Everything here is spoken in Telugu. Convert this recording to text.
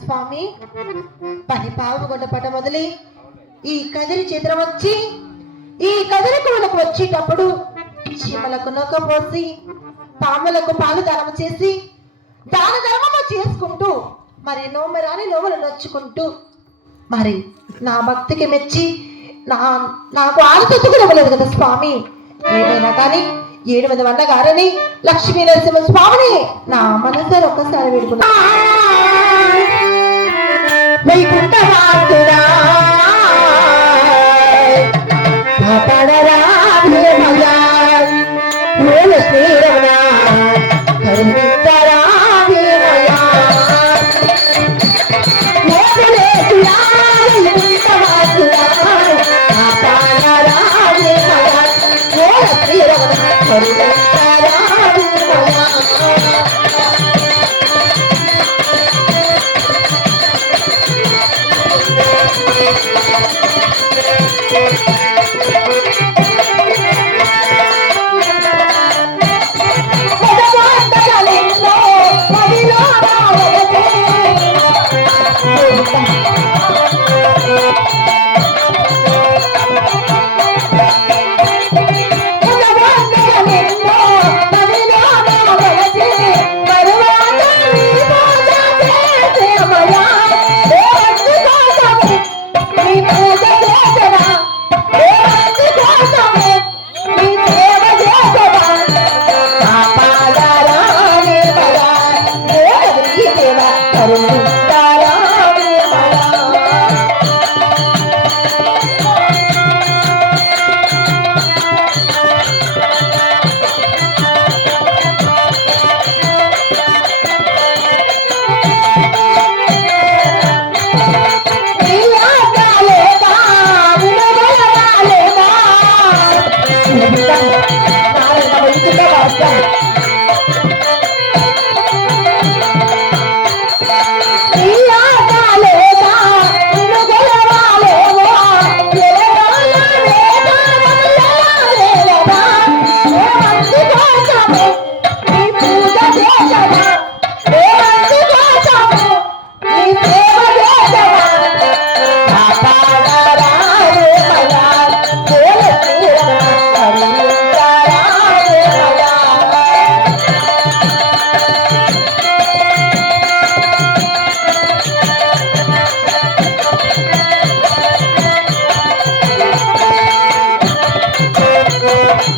స్వామి పని పావుగొండ పట మొదలి ఈ కదిరి చిత్రం వచ్చి ఈ కదిరి కోలకు వచ్చేటప్పుడు చీమలకు నొక్క పోసి పాములకు పాలు దానం చేసి దాన ధర్మము చేసుకుంటూ మరి నోమరాని నోములు నొచ్చుకుంటూ మరి నా భక్తికి మెచ్చి నాకు ఆలోచన కూడా ఇవ్వలేదు కదా స్వామి. ఏమైనా కానీ 7 మంది గారని లక్ష్మీ నరసింహ స్వామిని నా మనసులో ఒక్కసారి వేడుకున్నా. వైకుంఠవాసుడా కాపాడరా భీమయ్యా, మూల శ్రీరమణ కరుణించరా భీమయ్యా, మోసలేసుడా వైకుంఠవాసుడా కాపాడరా భీమయ్యా, మూల శ్రీరమణ కరుణించరా భీమయ్యా. నీ